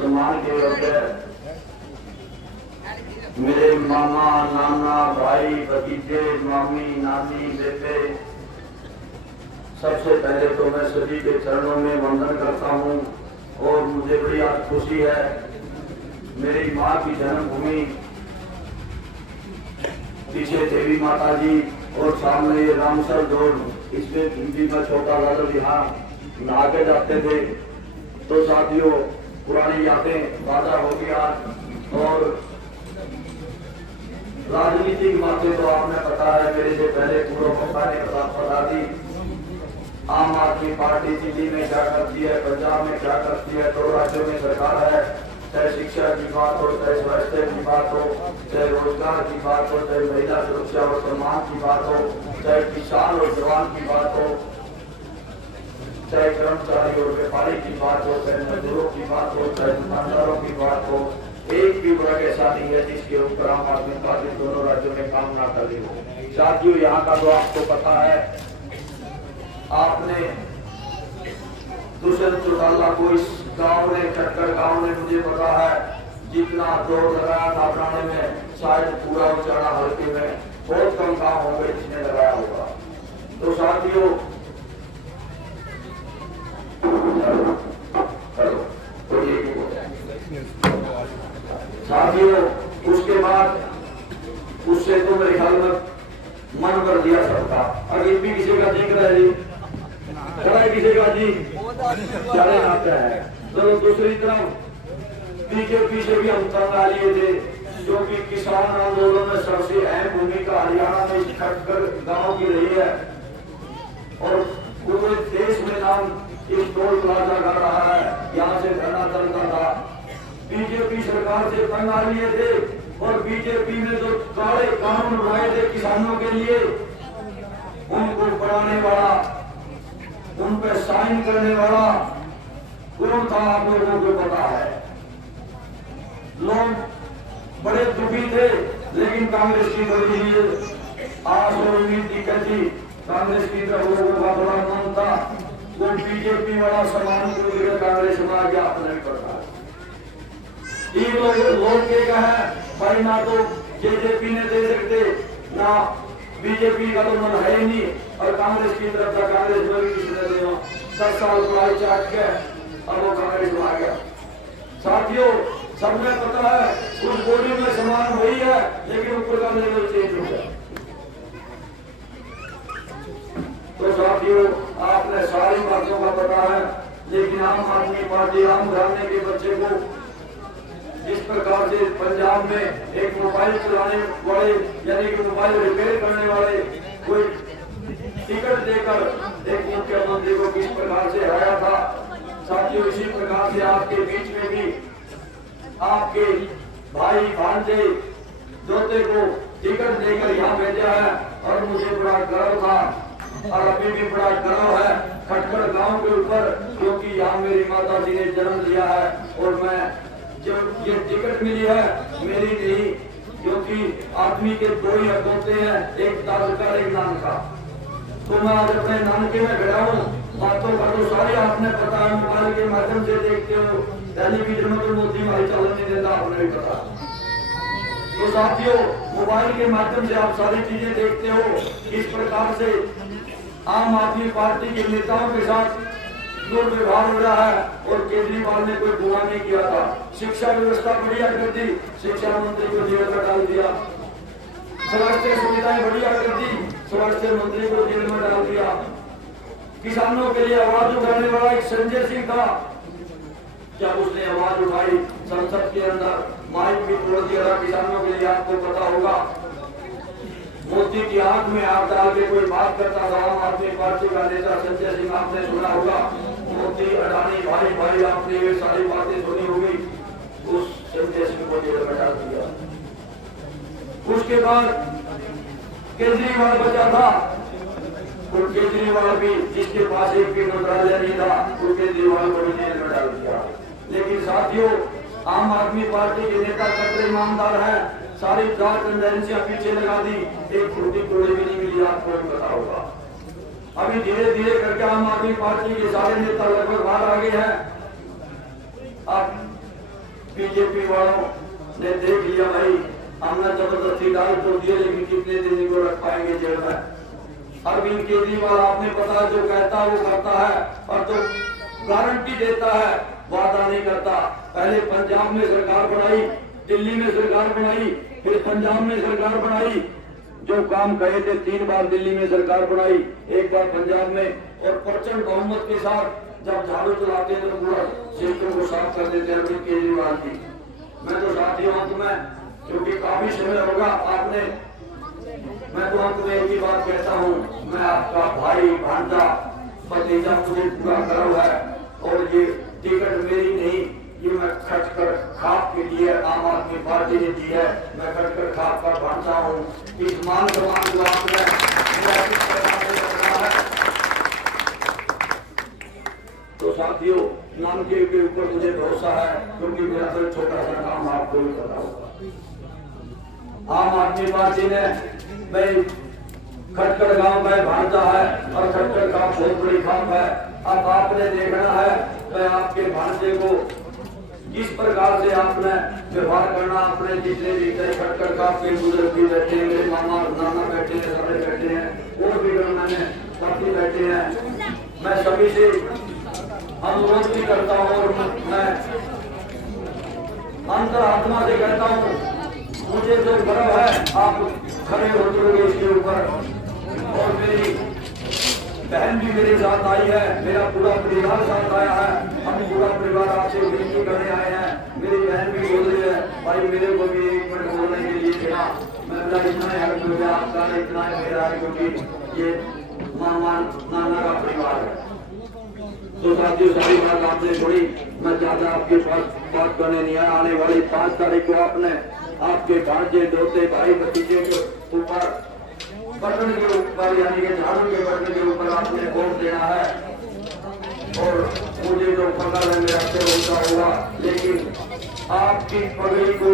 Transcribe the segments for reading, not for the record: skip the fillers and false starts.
सम्मान के योग्य मेरे मामा, नाना, भाई, भतीजे, मामी, नानी, बेटे, सबसे पहले तो मैं सभी के चरणों में वंदन करता हूँ। और मुझे बड़ी आज खुशी है, मेरी माँ की जन्मभूमि पीछे देवी माता जी और सामने ये रामसर रोड, इसमें हिंदी में छोटा लाल यहाँ नहा के जाते थे। तो साथियों, पुरानी यादें ताजा हो गया। और राजनीतिक बातें तो आपने पता है, मेरे से पहले पूर्व पप्पा ने बता दी। आम आदमी पार्टी दिल्ली में क्या करती है, पंजाब में क्या करती है, 2 राज्यों में सरकार है। चाहे शिक्षा की बात हो, चाहे स्वास्थ्य की बात हो, चाहे रोजगार की बात हो, चाहे महिला सुरक्षा और सम्मान की बात हो, चाहे किसान और जवान की बात हो, चाहे कर्मचारी और व्यापारी की बात हो, चाहे मजदूरों की बात हो, चाहे दुकानदारों की बात हो, एक भी वर्ग ऐसा नहीं है जिसके ऊपर आम आदमी पार्टी दोनों राज्यों में काम ना कर रही हो। साथियों, यहाँ का तो आपको पता है, आपने दुष्यंत चौटाला को इस गांव ने, चक्कर गांव ने, मुझे पता है जितना दौड़ लगाया था बनाने में, शायद पूरा उचाड़ा हल्के में बहुत कम गांव होंगे जिसने लगाया होगा। तो साथियों, उसके बाद उससे तो मेरे ख्याल में मन कर दिया सबका। अगर भी किसी का जिक्र है जी, किसी का जी चले आता है। तो दूसरी तरफ बीजेपी से भी हम तंगा लिए थे, जो कि किसान आंदोलन में सबसे अहम भूमिका हरियाणा में खटकर गांव की रही है और पूरे देश में नाम इस टोल प्लाजा कर रहा है। यहाँ से धरना चलता था, बीजेपी सरकार से तंगा लिए थे और बीजेपी ने जो काले कानून लाए थे किसानों के लिए, उनको बढ़ाने वाला, उन पर साइन करने वाला कौन था आप लोगों को पता है। लोग बड़े दुखी थे, लेकिन कांग्रेस की तरफ आस और उम्मीद दिक्कत थी। कांग्रेस की तरफ लोगों का बड़ा मन था, वो बीजेपी वाला सामान को लेकर कांग्रेस में आ गया, अपने भी करता है। लोग के कहा भाई, ना तो जेजेपी ने दे सकते, ना बीजेपी का तो मन है ही नहीं, और कांग्रेस की तरफ था, कांग्रेस में भी किसी ने देना। 10 साल पुरानी चाट के अब वो कांग्रेस में आ गया। साथियों, सबने पता है उस बोली में समान वही है, लेकिन ऊपर का लेवल चेंज हो गया। तो साथियों, आपने सारी बातों का पता है, लेकिन आम आदमी पार्टी आम घराने के बच्चे को जिस प्रकार से पंजाब में एक मोबाइल चलाने वाले, यानी कि मोबाइल रिपेयर करने वाले कोई टिकट देकर एक मुख्यमंत्री को किस प्रकार से हराया था, साथियों इसी प्रकार से आपके बीच में भी आपके भाई भांजे जोते को टिकट देकर यहाँ भेजा है। और मुझे बड़ा गर्व था और अभी भी बड़ा गर्व है खटकर गांव के ऊपर, क्योंकि यहाँ मेरी माता जी ने जन्म लिया है। और मैं जो ये टिकट मिली है मेरी नहीं, क्योंकि आदमी के 2 ही हक होते हैं, एक दाल का, एक नान का। तो मैं आज अपने नानके में खड़ा हूँ। बातों का तो सारी आपने पता है, मोबाइल के माध्यम से देखते हो, टेलीविजन में तो मोदी भाई चलन नहीं देता, आपने भी पता। तो साथियों, मोबाइल के माध्यम से आप सारी चीजें देखते हो, किस प्रकार से आम आदमी पार्टी के नेताओं के साथ दुर्व्यवहार हो रहा है। और केजरीवाल ने कोई गुनाह नहीं किया था, शिक्षा व्यवस्था बढ़िया कर दी, शिक्षा मंत्री को जेल में डाल दिया, स्वास्थ्य सुविधाएं बढ़िया कर दी, स्वास्थ्य मंत्री को जेल में डाल दिया। किसानों के लिए आवाज उठाने वाला एक संजय सिंह था, जब उसने आवाज उठाई संसद के अंदर, माइक भी तोड़ दिया था किसानों के लिए, आपको पता होगा। मोदी की आंख में आग डाल के कोई बात करता था आम आदमी पार्टी का नेता संजय सिंह, आपने सुना होगा। मोदी, अडानी, भाई भाई, आपने ये सारी बातें सुनी होगी। उस संजय सिंह को जेल में डाल दिया। उसके बाद केजरीवाल बचा था, और केजरीवाल भी, जिसके पास एक भी मंत्रालय नहीं था, वो केजरीवाल को भी जेल में डाल दिया। लेकिन साथियों, आम आदमी पार्टी के नेता कट्टर ईमानदार है, सारी जांच एजेंसियां पीछे लगा दी, एक फूटी कोड़ी भी नहीं मिली, आपको भी पता होगा। अभी धीरे धीरे करके आम आदमी पार्टी के सारे नेता लगभग बाहर आ गए हैं। अब बीजेपी वालों ने देख लिया भाई, हमने जबरदस्ती डाल तो दिए, लेकिन कितने दिन इनको रख पाएंगे जेल में। अरविंद केजरीवाल आपने पता जो कहता है वो करता है, और तो गारंटी देता है, वादा नहीं करता। पहले पंजाब में सरकार बनाई, दिल्ली में सरकार बनाई, फिर पंजाब में सरकार बनाई। जो काम कहे थे 3 बार दिल्ली में सरकार बनाई, 1 बार पंजाब में, और प्रचंड बहुमत के साथ जब झाड़ू चलाते हैं तो पूरा क्षेत्र को साफ कर देते हैं अरविंद केजरीवाल जी। मैं तो साथियों अंत में, क्योंकि काफी समय होगा आपने, मैं तो अंत में एक ही बात कहता हूँ, मैं आपका भाई भांजा भतीजा, मुझे पूरा गर्व है। और ये टिकट मेरी नहीं, ये मैं खर्च कर खाप के लिए आम आदमी पार्टी ने दी है। मैं खर्च कर खाप का भांजा हूँ। इस मान सम्मान को आपने है। तो साथियों, नाम के ऊपर मुझे भरोसा है, क्योंकि मेरा तो छोटा सा काम आपको भी पता होगा। आम आदमी पार्टी ने भाई खटखड़ गांव में भांजा है, और खटखड़ गांव बहुत बड़ी खाप है। अब आपने देखना है मैं आपके भांजे को किस प्रकार से आपने व्यवहार करना। आपने जितने भी खटखड़ गांव के बुजुर्ग भी बैठे हैं, मेरे मामा नाना बैठे हैं, सारे बैठे हैं, और भी मैंने साथी बैठे हैं। मैं सभी से अनुरोध भी करता हूँ, और मैं अंतर आत्मा से कहता हूँ, मुझे जो गर्व है आप खड़े उतरोगे इसके ऊपर। और मेरी बहन भी मेरे साथ आई है, मेरा पूरा परिवार साथ आया है, हम पूरा परिवार आपसे विनती करने आए हैं। मेरी बहन भी बोल रही है भाई मेरे को भी 1 मिनट बोलने के लिए देना। मैं बोला इतना हेल्प हो गया आपका, इतना मेरा है, क्योंकि ये मामा नाना का परिवार है। तो साथियों, सारी बात आपने छोड़ी, मैं ज्यादा आपके पास बात करने नहीं आया। आने वाली 5 तारीख को आपने आपके भांजे दोते भाई भतीजे के ऊपर बटन के ऊपर, यानी कि झाड़ू के बटन के ऊपर आपने वोट देना है। और मुझे जो पकड़ है मेरा से होता होगा, लेकिन आपकी पगड़ी को,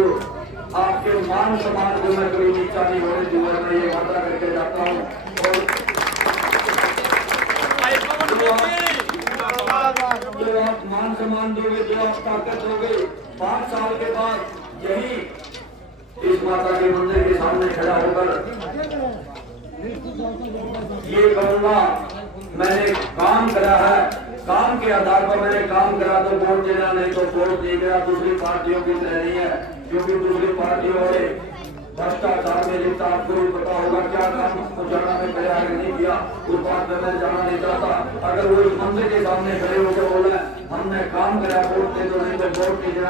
आपके मान सम्मान को मैं कभी नीचा नहीं होने दूंगा। मैं ये वादा करके जाता हूँ। और जो आप मान सम्मान दोगे, जो आप ताकत दोगे, 5 साल के बाद यही इस माता के मंदिर के सामने खड़ा होकर ये करूंगा। मैंने काम करा है, काम के आधार पर मैंने काम करा तो वोट देना, नहीं तो वोट दे गया। दूसरी पार्टियों की तरह नहीं है, क्योंकि दूसरी पार्टियों वाले भ्रष्टाचार में लिप्त, आपको भी पता होगा क्या काम को जाना में प्रयास नहीं किया, उस बात में मैं जाना नहीं चाहता। अगर वो इस मंदिर के सामने खड़े होकर बोले हमने काम करा, वोट दे दो, नहीं तो वोट नहीं देना।